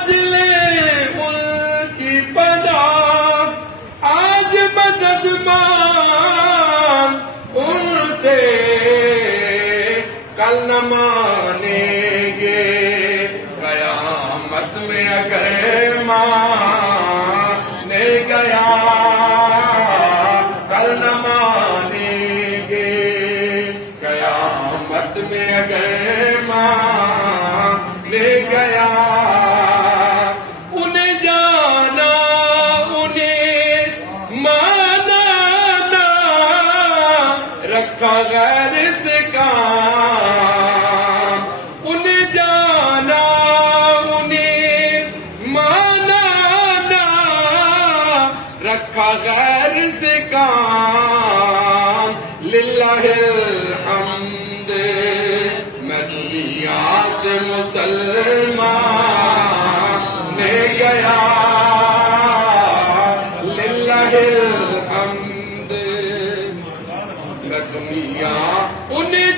لے ان کی پناہ آج مدد مانگ ان سے کل نہ مانیں گے قیامت میں اگر مانے گیا کل نہ مانیں گے قیامت میں اگر مانے گیا انہیں جانا انہیں مانا نہ رکھا غیر سے کام انہیں جانا انہیں مانا نہ رکھا غیر سے کام للہ الحمد میں دنیا سے مسلمان نے گیا للہ الحمد میں دنیا انہیں